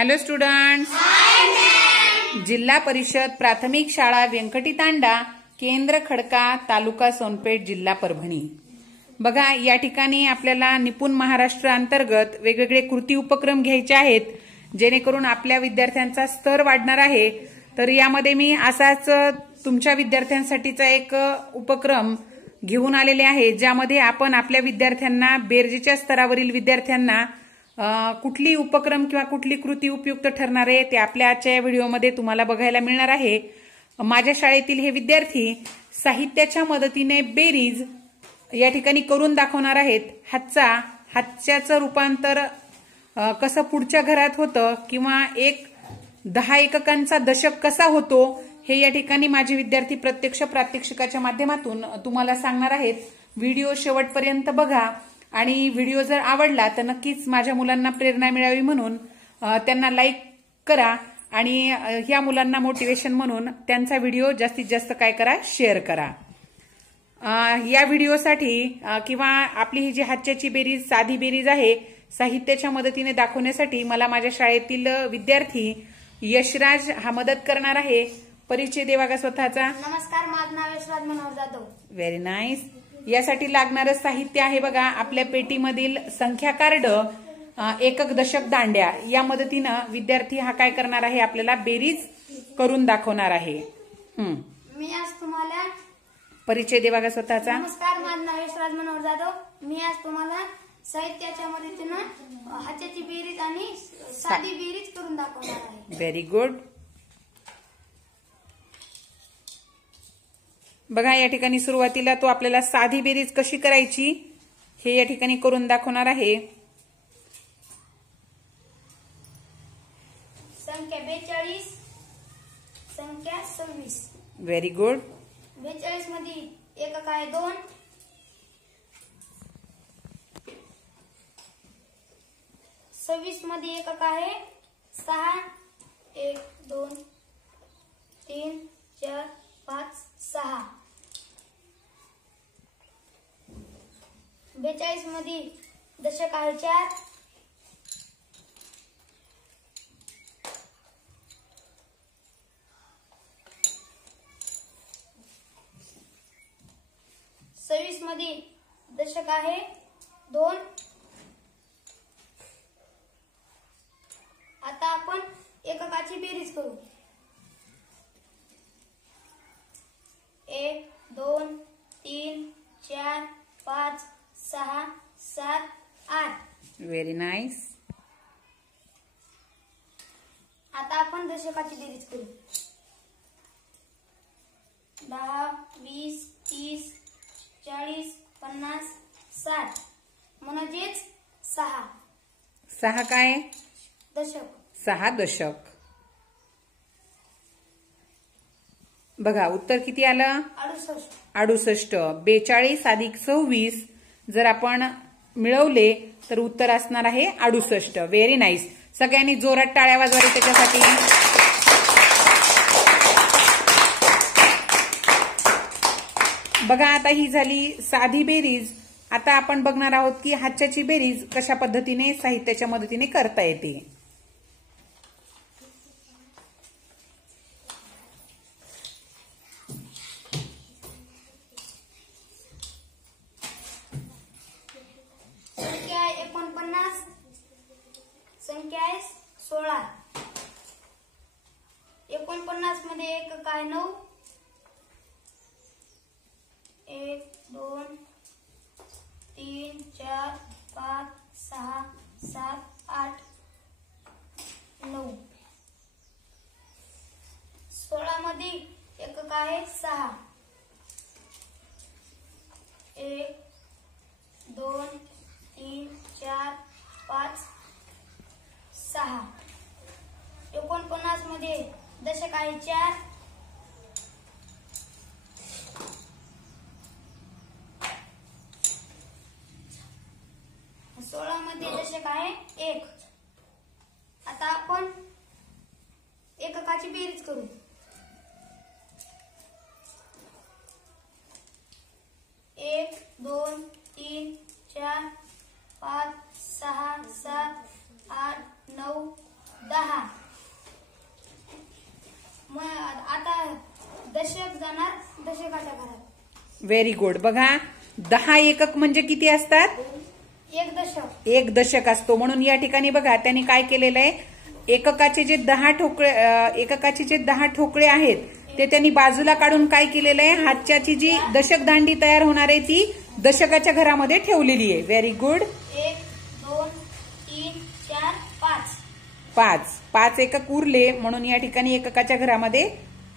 Hello students, जिल्हा परिषद प्राथमिक शाळा व्यंकटीतांडा, केंद्र खडका, तालुका सोनपेठ, जिल्हा परभणी. बघा, या ठिकाणी आपल्याला निपुण महाराष्ट्र अंतर्गत वेगवेगळे कृती उपक्रम घ्यायचे आहेत, जेणेकरून आपल्या विद्यार्थ्यांचा स्तर वाढणार आहे. तर यामध्ये मी असाच तुमच्या विद्यार्थ्यांसाठीचा एक उपक्रम घेऊन आलेले आहे, ज्यामध्ये आपण आपल्या विद्यार्थ्यांना, बेरजेच्या स्तरावरील विद्यार्थ्यांना कुठली उपक्रम किंवा कुठली कृती उपयुक्त ठरणार आहे ते आपल्या आजच्या व्हिडिओमध्ये तुम्हाला बघायला मिळणार आहे. माझ्या शाळेतील हे विद्यार्थी साहित्याच्या मदतीने बेरीज या ठिकाणी करून दाखवणार आहेत. हाच्याचं रूपांतर कसं पुढच्या घरात होतं किंवा 10 एककांचा दशक कसा होतो हे या ठिकाणी माझे विद्यार्थी प्रत्यक्ष प्रात्यक्षिकाच्या माध्यमातून तुम्हाला सांगणार आहेत. व्हिडिओ शेवटपर्यंत बघा आणि व्हिडिओ जर आवडला तर नक्कीच माझ्या मुलांना प्रेरणा मिळावी म्हणून त्यांना लाईक करा आणि या मुलांना मोटिवेशन म्हणून त्यांचा व्हिडिओ जास्तीत जास्त काय करा, शेअर करा. या व्हिडिओसाठी किंवा आपली ही जी हाच्याची बेरीज, साधी बेरीज आहे, साहित्याच्या मदतीने दाखवण्यासाठी मला माझ्या शाळेतील विद्यार्थी यशराज हा मदत करणार आहे. परिचय देवा का स्वतःचा. नमस्कार, माझं नाव यशराज मनोहर जाधव. Very nice. यासाठी लागणारं साहित्य आहे बघा, आपल्या पेटीमधील संख्या कार्ड, एकक दशक दांड्या. या मदतीनं विद्यार्थी हा काय करणार आहे, आपल्याला बेरीज करून दाखवणार आहे. मी आज तुम्हाला परिचय देवा का स्वतःचा. नमस्कार, माझं नाव यशराज मनोहर जाधव. मी आज तुम्हाला साहित्याच्या मदतीनं हाच्याची बेरीज आणि साधी बेरीज करून दाखवणार आहे. Very good. बघा, या ठिकाणी सुरुवातीला तो आपल्याला साधी बेरीज कशी करायची हे या ठिकाणी करून दाखवणार आहे. संख्या 42, संख्या 26. Very good. 42 मध्ये एकक आहे 2, 26 मध्ये एकक आहे 6. 1 2 3 4 5 6. 42 मध्ये दशक आहे 4. 26 मध्ये दशक आहे 2. आता आपण एककाची बेरीज करू. 1 2 3 4 5 6 7 8. Very nice. आता आपण दशकाची बेरीज करू. 10 20 30 40 50 60 म्हणजेच 6. 6 काय? दशक. 6 दशक. बघा, उत्तर किती आलं? 68. 42 अधिक 26 जर आपण मिळवले तर उत्तर असणार आहे 68. Very nice. सगळ्यांनी जोरात टाळ्या वाजवा त्याच्यासाठी. बघा, आता ही झाली साधी बेरीज. आता आपण बघणार आहोत की हाच्याची बेरीज कशा पद्धतीने साहित्याच्या मदतीने करता येते. संख्या आहे 49, संख्या आहे 16. 49 मध्ये एकक आहे 9. 1 2 3 4 5 6 7 8 9. 16 मध्ये एकक आहे 6. 1 2 3 4 5 6. 49 मध्ये दशक आहे 4. 16 मध्ये दशक आहे 1. आता आपण एककाची बेरीज करू. 1 2 3 4 5 6 7 8 9 10. मग आता दशक जाणार दशकाच्या घरात. Very good. बघा 10 एकक म्हणजे किती असतात? 1 दशक. 1 दशक असतो. म्हणून या ठिकाणी बघा त्यांनी काय केलेलं आहे, एककाचे जे 10 ठोकळे आहेत ते त्यांनी बाजूला काढून काय केलेलं आहे, हातच्याची जी दशक दांडी तयार होणार आहे ती दशकाच्या घरामध्ये ठेवलेली आहे. Very good. 1 2 3 4 5. 5 एकक उरले म्हणून या ठिकाणी एककाच्या घरामध्ये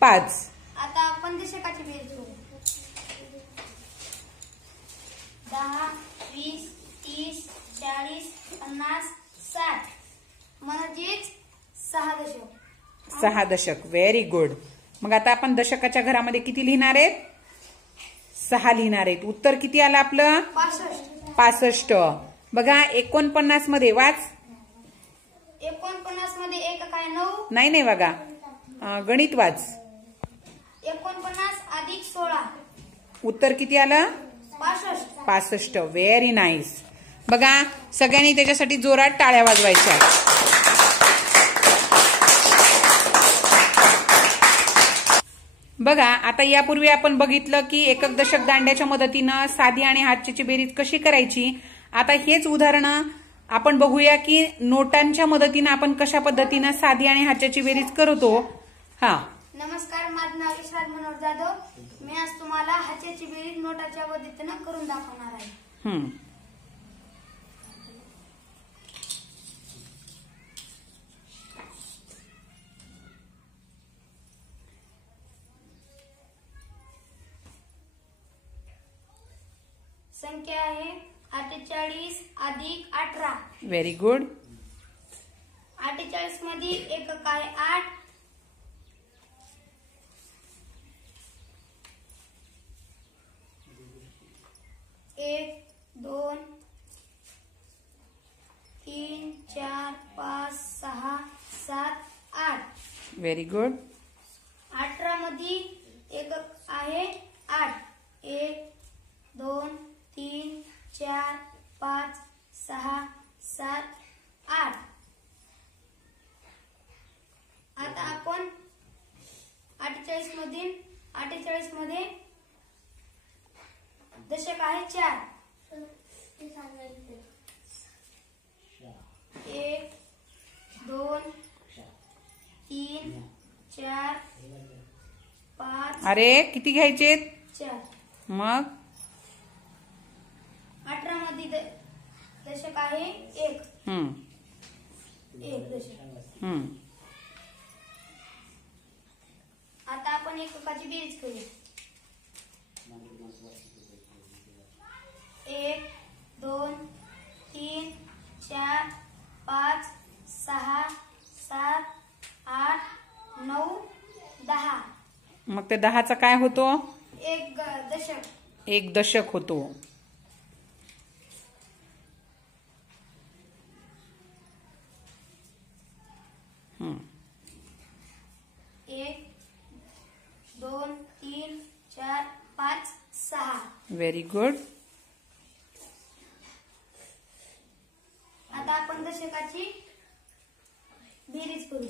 5. आता आपण दशकाची बेरीज करू. 10 20 30 40 50 60 म्हणजेच 6 दशक. 6 दशक. Very good. मग आता आपण दशकाच्या घरामध्ये किती लिहिणार आहेत? 6 लिहिणार आहेत. उत्तर किती आलं आपलं? 65. बघा 49 मध्ये वाच. 49 मध्ये एक काय 9. नाही बघा, गणित वाच. 49 अधिक 16. उत्तर किती आलं? 65. Very nice. बघा सगळ्यांनी त्याच्यासाठी जोरात टाळ्या वाजवायच्या. बघा आता यापूर्वी आपण बघितलं की एकक दशक दांड्याच्या मदतीनं साधी आणि हातची बेरीज कशी करायची. आता हेच उदाहरण आपण बघूया की नोटांच्या मदतीनं आपण कशा पद्धतीनं साधी आणि हातची बेरीज करतो. हा, नमस्कार, माझं नाव विश्राज मनोहर जाधव. मी आज तुम्हाला हातची बेरीज नोटाच्या मदतीनं करून दाखवणार आहे. संख्या आहे 48 अधिक 18. Very good. 48 मध्ये एकक आहे 8. 1 2 3 4 5 6 7 8. Very good. 18 मध्ये एकक आहे 8. 1 2 3 4 5 6 7 8. आता आपण 48 मध्ये दशक आहे 4. 1 2 3 4 5. अरे किती घ्यायचे? 4. मग 18 मध्ये दशक आहे 1. 1 दशक. आता आपण एककाची बेरीज करूया. 1 2 3 4 5 6 7 8 9 10. मग ते 10चा काय होतो? 1 दशक. 1 दशक होतो. एक 2 3 4 5 6. Very good. आता आपण दशकाची बेरीज करू.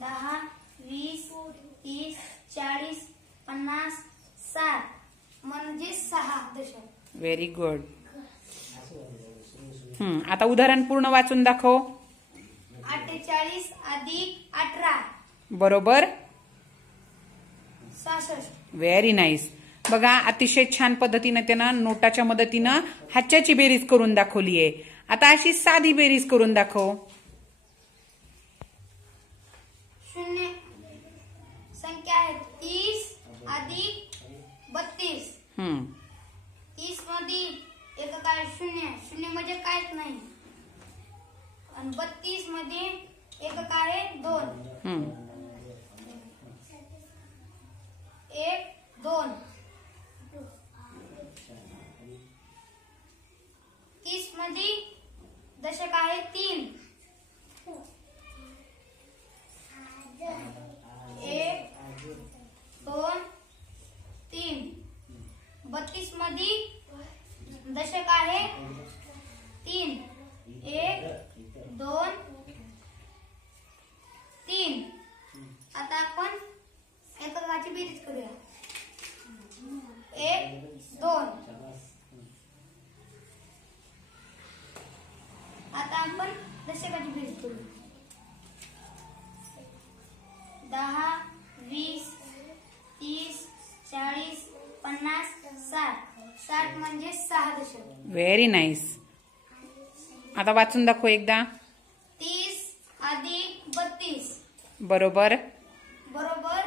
10 20 30 40 50 60 म्हणजे 6 दशक. Very good. आता उदाहरण पूर्ण वाचून दाखव. 48 अधिक 18. बरोबर 66. Very nice. बघा अतिशय छान पद्धतीनं त्यानं नोटाच्या मदतीनं हातची बेरीज करून दाखवली आहे. आता अशी साधी बेरीज करून दाखव. 0 संख्या आहे 30 अधिक 32. 30 मध्ये एक काय 0 म्हणजे काहीच नाही. आणि 32 मध्ये एक काय 2. 1 2. 30 मध्ये दशक आहे 3. 1 2 3. 32 मध्ये दशक आहे 3. आपण दशकाची बेरीज करू. 10, 20, 30, 40, 50, 60. 60 म्हणजे 6 दशक. Very nice. आता वाचून दाखव एकदा. 30 अधिक 32 बरोबर बरोबर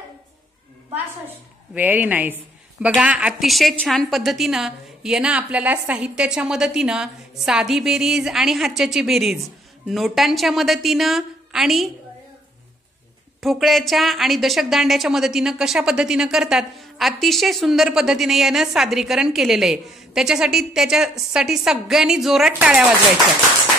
62. Very nice. बघा अतिशय छान पद्धतीनं यानं आपल्याला साहित्याच्या मदतीनं साधी बेरीज आणि हातच्याची बेरीज, नोटांच्या मदतीनं आणि ठोकळ्याच्या आणि दशक दांड्याच्या मदतीनं कशा पद्धतीनं करतात अतिशय सुंदर पद्धतीने यानं सादरीकरण केलेलं आहे. त्याच्यासाठी सगळ्यांनी जोरात टाळ्या वाजवायच्या.